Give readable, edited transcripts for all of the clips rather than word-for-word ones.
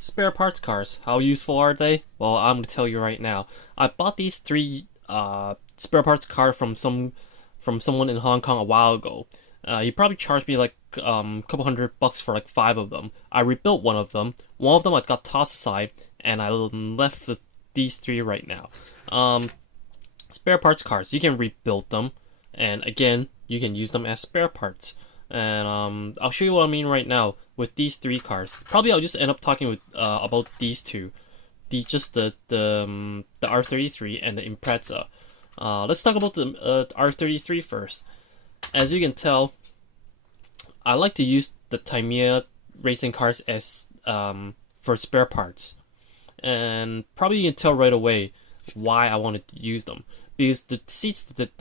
Spare parts cars, how useful are they? Well, I'm gonna tell you right now. I bought these three spare parts cars from someone in Hong Kong a while ago. He probably charged me like a couple $100 for like five of them. I rebuilt one of them. One of them I got tossed aside, and I'm left with these three right now. Um, Spare parts cars, you can rebuild them, and again, you can use them as spare parts. And I'll show you what I mean right now with these three cars. Probably I'll just end up talking with about these two, the R33 and the Impreza. Let's talk about the R33 first. As you can tell, I like to use the Tamiya racing cars as for spare parts, and probably you can tell right away why I wanted to use them, because the seats that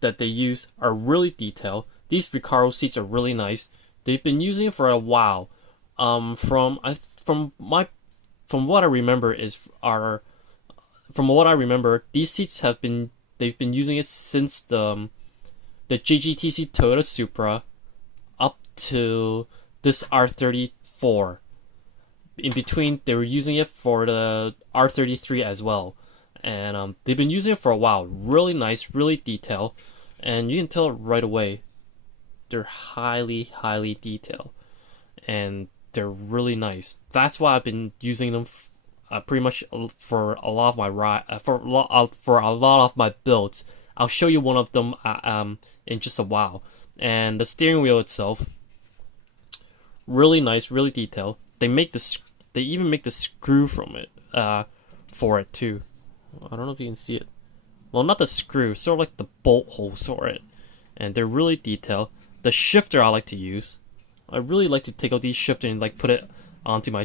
they use are really detailed. These Recaro seats are really nice. They've been using it for a while. From what I remember these seats they've been using it since the JGTC Toyota Supra up to this R34. In between, they were using it for the R33 as well, and they've been using it for a while. Really nice, really detailed, and you can tell right away they're highly detailed, and they're really nice. That's why I've been using them pretty much for a lot of my for a lot of my builds. I'll show you one of them in just a while. And the steering wheel itself, really nice, really detailed. They even make the screw from it for it too. I don't know if you can see it. Well, not the screw, sort of like the bolt holes for it, and they're really detailed. The shifter I like to use. I really like to take out these shifter and like put it onto my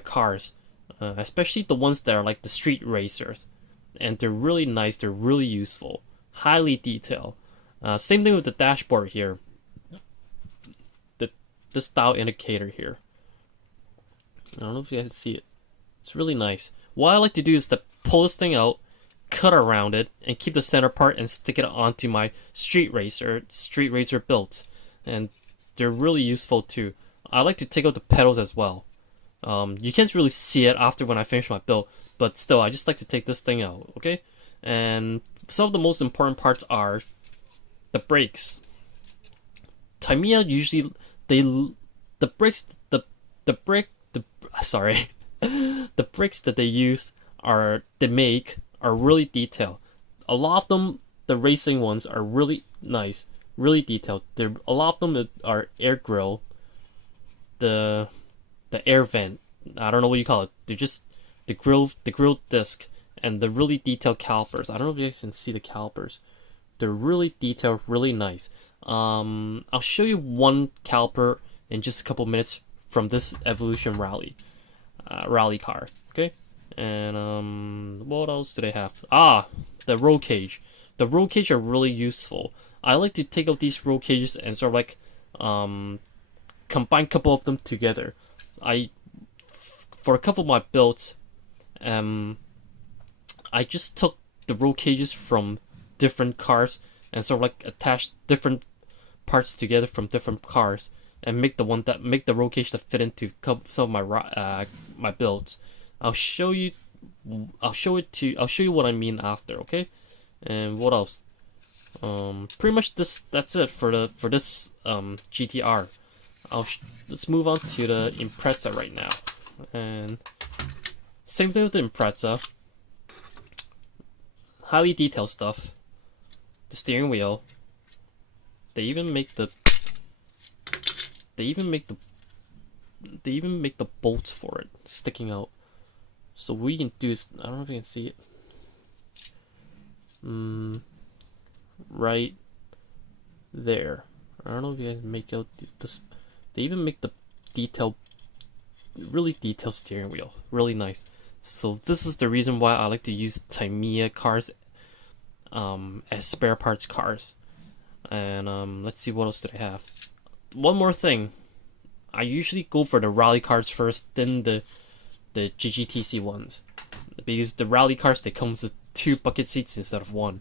cars, especially the ones that are like the street racers, and they're really nice. They're really useful, highly detailed. Same thing with the dashboard here. The style indicator here. I don't know if you guys can see it. It's really nice. What I like to do is to pull this thing out, cut around it, and keep the center part and stick it onto my street racer built, and they're really useful too. I like to take out the pedals as well. You can't really see it after when I finish my build, but still, I just like to take this thing out, okay? And some of the most important parts are the brakes. Tamiya usually the brakes the brake the sorry the brakes that they make are really detailed. A lot of them, the racing ones, are really nice, really detailed. A lot of them are air grill, the air vent. I don't know what you call it. They're just the grill disc, and the really detailed calipers. I don't know if you guys can see the calipers. They're really detailed, really nice. I'll show you one caliper in just a couple minutes from this Evolution rally car. Okay, and what else do they have? The roll cage. The roll cage are really useful. I like to take out these roll cages and sort of like combine a couple of them together. For a couple of my builds, I just took the roll cages from different cars and sort of like attached different parts together from different cars and make the roll cage to fit into some of my builds. I'll show you what I mean after, okay? And what else? Pretty much that's it for this GTR. Let's move on to the Impreza right now. And same thing with the Impreza. Highly detailed stuff. The steering wheel. They even make the bolts for it sticking out. So what you can do is, I don't know if you can see it. Right there. I don't know if you guys make out this. They even make the really detailed steering wheel. Really nice. So this is the reason why I like to use Tamiya cars as spare parts cars. And let's see, what else did I have? One more thing. I usually go for the rally cars first, then the GGTC ones, because the rally cars, they come with 2 bucket seats instead of 1,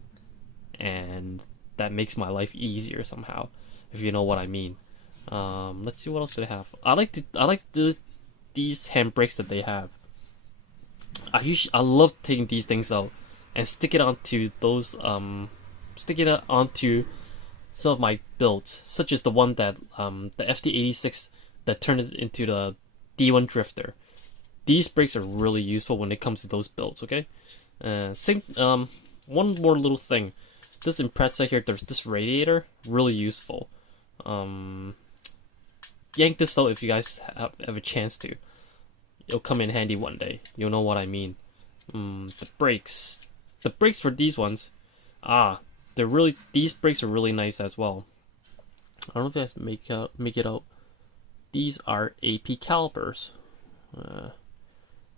and that makes my life easier somehow, if you know what I mean. Let's see, what else did I have. I like these handbrakes that they have. I love taking these things out and stick it onto those stick it onto some of my builds, such as the one that the FT86 that turned it into the D1 Drifter. These brakes are really useful when it comes to those builds. Okay, same one more little thing. This Impreza here, there's this radiator, really useful. Yank this out if you guys have a chance to. It'll come in handy one day. You'll know what I mean. The brakes for these ones, these brakes are really nice as well. I don't know if you guys make it out. These are AP calipers.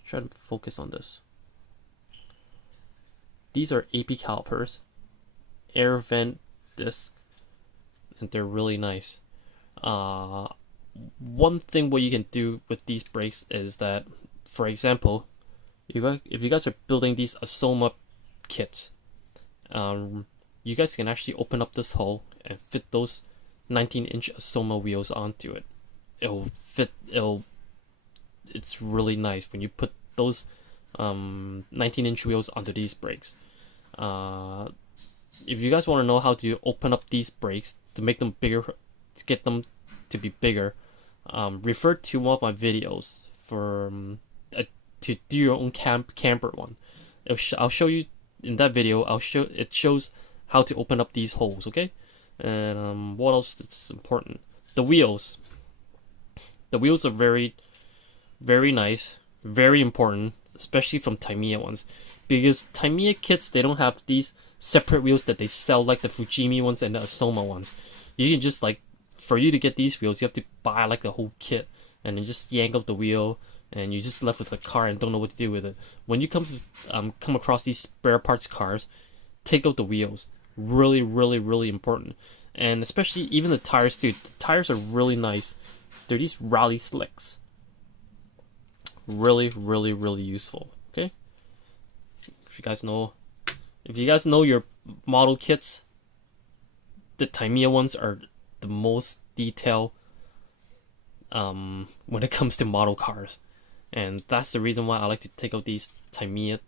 Try to focus on this. These are AP calipers, air vent disc, and they're really nice. One thing what you can do with these brakes is that, for example, if you guys are building these Asoma kits, you guys can actually open up this hole and fit those 19-inch Asoma wheels onto it. It's really nice when you put those 19-inch wheels onto these brakes. If you guys want to know how to open up these brakes to make them bigger, to get them to be bigger, refer to one of my videos for to do your own camper one. I'll show you in that video. It shows how to open up these holes. Okay, and what else is important? The wheels. The wheels are very, very nice, very important, especially from Tamiya ones, because Tamiya kits, they don't have these separate wheels that they sell like the Fujimi ones and the Asoma ones. You can just for you to get these wheels, you have to buy like a whole kit and then just yank out the wheel, and you're just left with a car and don't know what to do with it. When you come across these spare parts cars, take out the wheels. Really, really, really important. And especially even the tires too. The tires are really nice. They're these rally slicks. Really, really, really useful. Okay. If you guys know your model kits, the Tamiya ones are the most detailed when it comes to model cars, and that's the reason why I like to take these Tamiya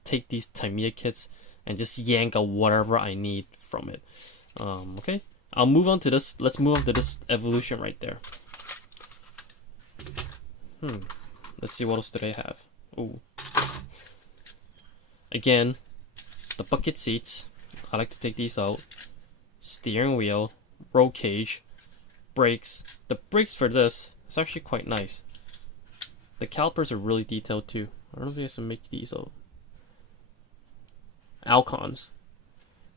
kits and just yank out whatever I need from it. Okay, I'll move on to this. Let's move on to this evolution right there. Let's see, what else do they have? Ooh. Again, the bucket seats. I like to take these out. Steering wheel, roll cage, brakes. The brakes for this is actually quite nice. The calipers are really detailed too. I don't know if you guys can make these out. Alcons,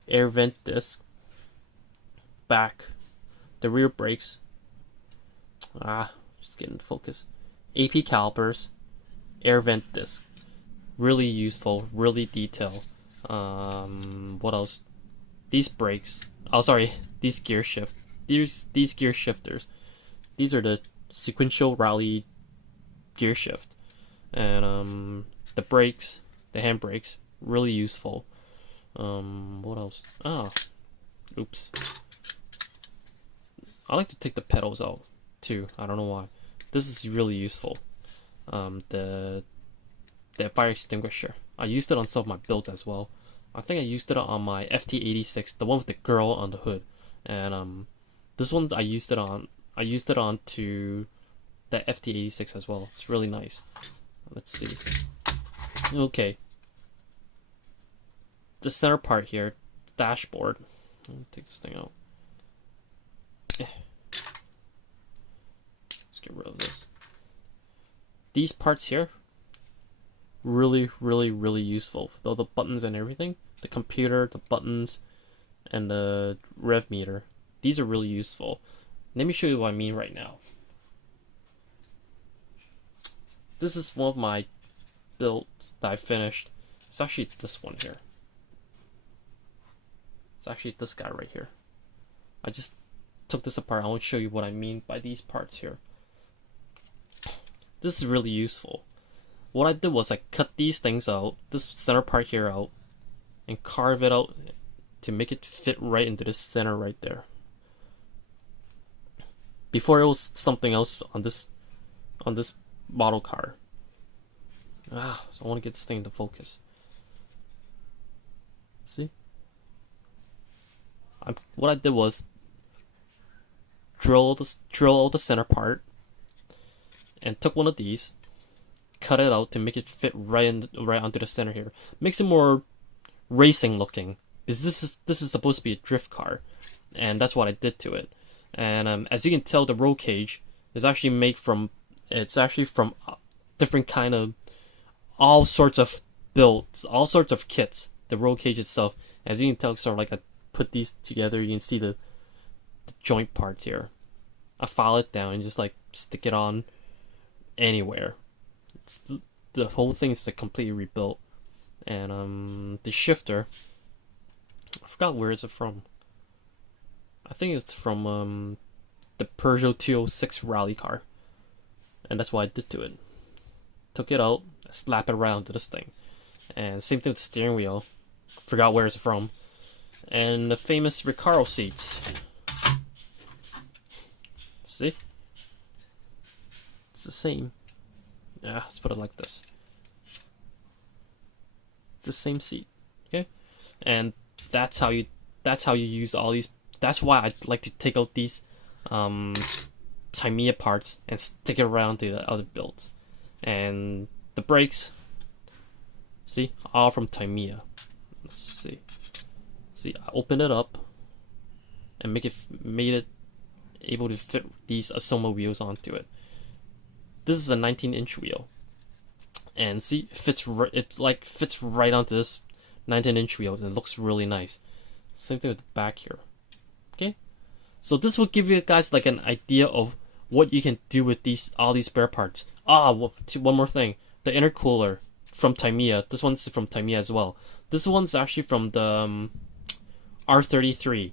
air vent disc, back, the rear brakes. Just getting focus. AP calipers, air vent disc. Really useful, really detailed. What else? These brakes. Oh, sorry. These gear shift. These gear shifters. These are the sequential rally gear shift. And the brakes, the hand brakes, really useful. What else? Oops. I like to take the pedals out too. I don't know why. This is really useful. The fire extinguisher. I used it on some of my builds as well. I think I used it on my FT86, the one with the girl on the hood, and this one I used it on. I used it on to the FT86 as well. It's really nice. Let's see. Okay. The center part here, dashboard. Let me take this thing out. Let's get rid of this. These parts here, really, really, really useful. With all the buttons and everything, the computer, the buttons, and the rev meter. These are really useful. Let me show you what I mean right now. This is one of my builds that I finished. It's actually this one here. It's actually this guy right here. I just took this apart. I want to show you what I mean by these parts here. This is really useful. What I did was I cut these things out, this center part here out, and carve it out to make it fit right into the center right there. Before it was something else on this model car. So I want to get this thing to focus. See? What I did was drill the center part and took one of these, cut it out to make it fit right onto the center here. Makes it more racing looking, because this is supposed to be a drift car, and that's what I did to it. And as you can tell, the roll cage is actually made from different kind of all sorts of builds, all sorts of kits. The roll cage itself, as you can tell, sort of like I put these together. You can see the joint parts here. I file it down and just like stick it on anywhere. The whole thing is like completely rebuilt. And the shifter, I forgot where is it from. I think it's from the Peugeot 206 rally car, and that's what I did to it. Took it out, slap it around to this thing, and same thing with the steering wheel. Forgot where it's from, and the famous Recaro seats. See, it's the same. Yeah, let's put it like this. The same seat, okay, and that's how you use all these. That's why I like to take out these Tamiya parts and stick it around to the other builds. And the brakes, see, all from Tamiya. Let's see, I opened it up and made it able to fit these Asoma wheels onto it. This is a 19-inch wheel, and see, it fits right onto this 19-inch wheel, and it looks really nice. Same thing with the back here. Okay, so this will give you guys like an idea of what you can do with all these spare parts. One more thing, the intercooler from Tamiya. This one's from Tamiya as well. This one's actually from the R33,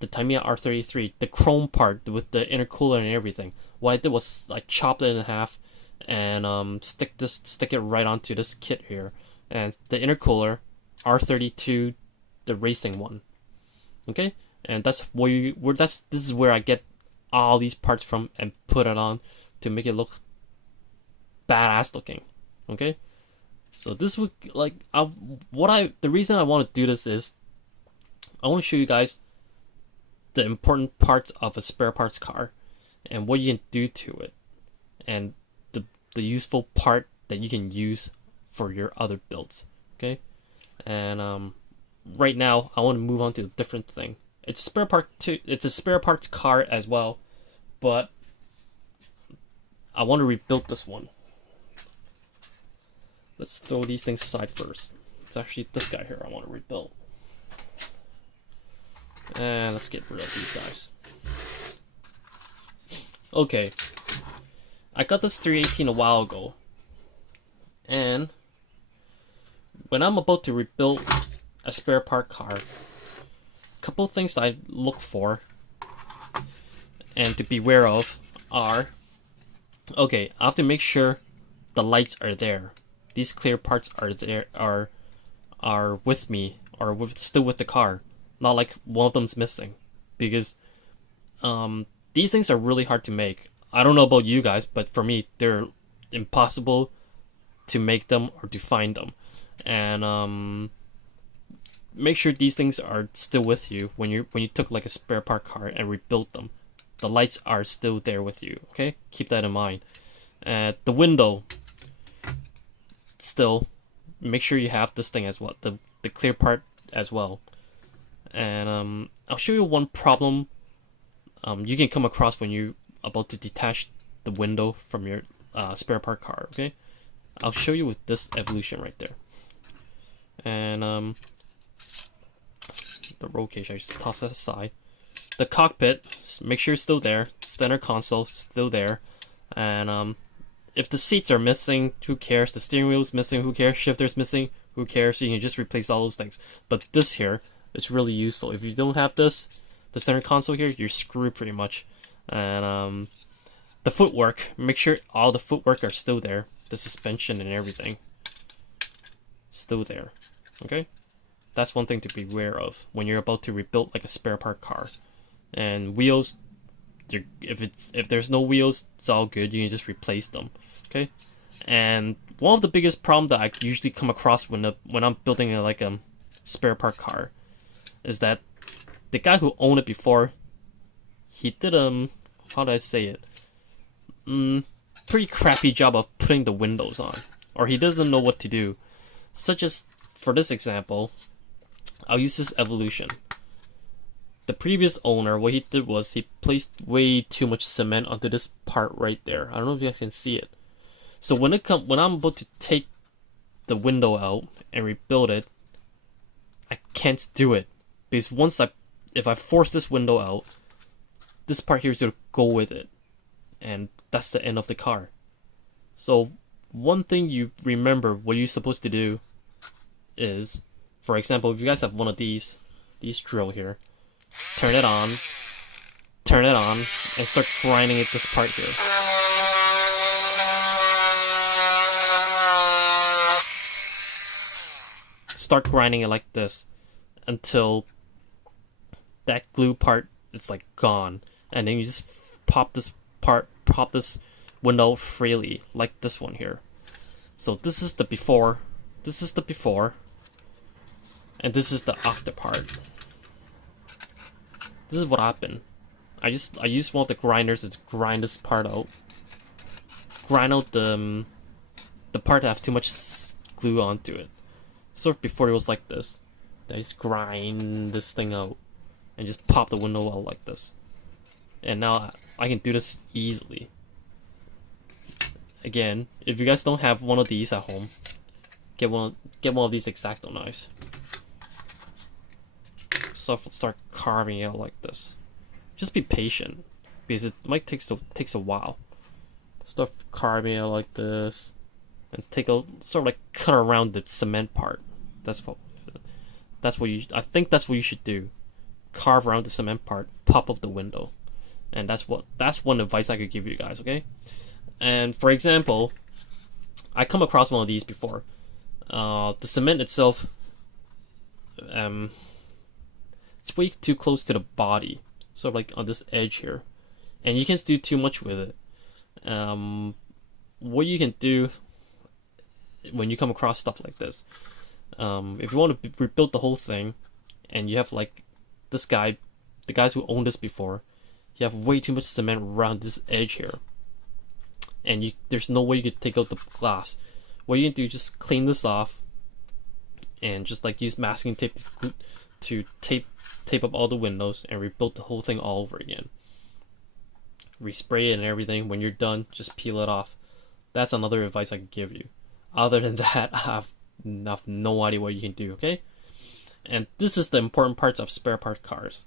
the Tamiya R33, the chrome part with the intercooler and everything. What I did was I chopped it in half and stick it right onto this kit here. And the intercooler R32, the racing one. Okay, and that's this is where I get all these parts from and put it on to make it look badass looking. Okay, so this would like the reason I want to do this is I want to show you guys the important parts of a spare parts car and what you can do to it, and the useful part that you can use for your other builds. Okay, and right now I want to move on to a different thing. It's a spare parts car as well, but I want to rebuild this one. Let's throw these things aside first. It's actually this guy here I want to rebuild. And let's get rid of these guys. Okay, I got this 318 a while ago, and when I'm about to rebuild a spare part car, a couple things that I look for and to beware of are, okay, I have to make sure the lights are there. These clear parts are with me, or still with the car. Not like one of them's missing, because these things are really hard to make. I don't know about you guys, but for me, they're impossible to make them or to find them. And make sure these things are still with you when you took like a spare part car and rebuilt them. The lights are still there with you. Okay, keep that in mind. The window, still make sure you have this thing as well, the clear part as well. And I'll show you one problem you can come across when you're about to detach the window from your spare part car. Okay, I'll show you with this evolution right there. And the roll cage, I just toss that aside. The cockpit, make sure it's still there. Center console, still there. And if the seats are missing, who cares? The steering wheel's missing, who cares? Shifter's missing, who cares? So you can just replace all those things. But this here is really useful. If you don't have this, the center console here, you're screwed pretty much. And the footwork, make sure all the footwork are still there. The suspension and everything, still there. Okay, that's one thing to be aware of when you're about to rebuild like a spare part car. And wheels, if there's no wheels, it's all good. You can just replace them. Okay. And one of the biggest problem that I usually come across when I'm building a spare part car is that the guy who owned it before, he did how do I say it? Pretty crappy job of putting the windows on, or he doesn't know what to do. Such as for this example, I'll use this Evolution. The previous owner, what he did was he placed way too much cement onto this part right there. I don't know if you guys can see it. So when I'm about to take the window out and rebuild it, I can't do it because if I force this window out, this part here is gonna go with it, and that's the end of the car. So one thing you remember what you're supposed to do is, for example, if you guys have one of these drill here, turn it on, and start grinding at this part here. Start grinding it like this until that glue part is like gone, and then you just pop this window freely like this one here. So this is the before, and this is the after part. This is what happened. I used one of the grinders to grind this part out. Grind out the part that have too much glue onto it. So before it was like this. I just grind this thing out and just pop the window out like this. And now I can do this easily. Again, if you guys don't have one of these at home, get one of these X-Acto knives. So start carving it out like this. Just be patient, because it might takes a while. Start carving it out like this, and sort of like cut around the cement part. I think that's what you should do. Carve around the cement part, pop up the window, and that's one advice I could give you guys. Okay, and for example, I come across one of these before. The cement itself, it's way too close to the body, sort of like on this edge here, and you can't do too much with it. What you can do when you come across stuff like this, if you want to rebuild the whole thing, and you have like the guys who owned this before, you have way too much cement around this edge here, and there's no way you could take out the glass. What you can do is just clean this off, and just like use masking tape to tape up all the windows and rebuild the whole thing all over again. Respray it and everything. When you're done, just peel it off. That's another advice I could give you. Other than that, I have no idea what you can do. Okay, and this is the important parts of spare part cars,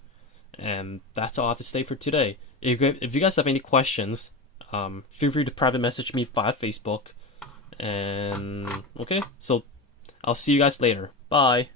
and that's all I have to say for today. If you guys have any questions, feel free to private message me via Facebook. And okay, so I'll see you guys later. Bye.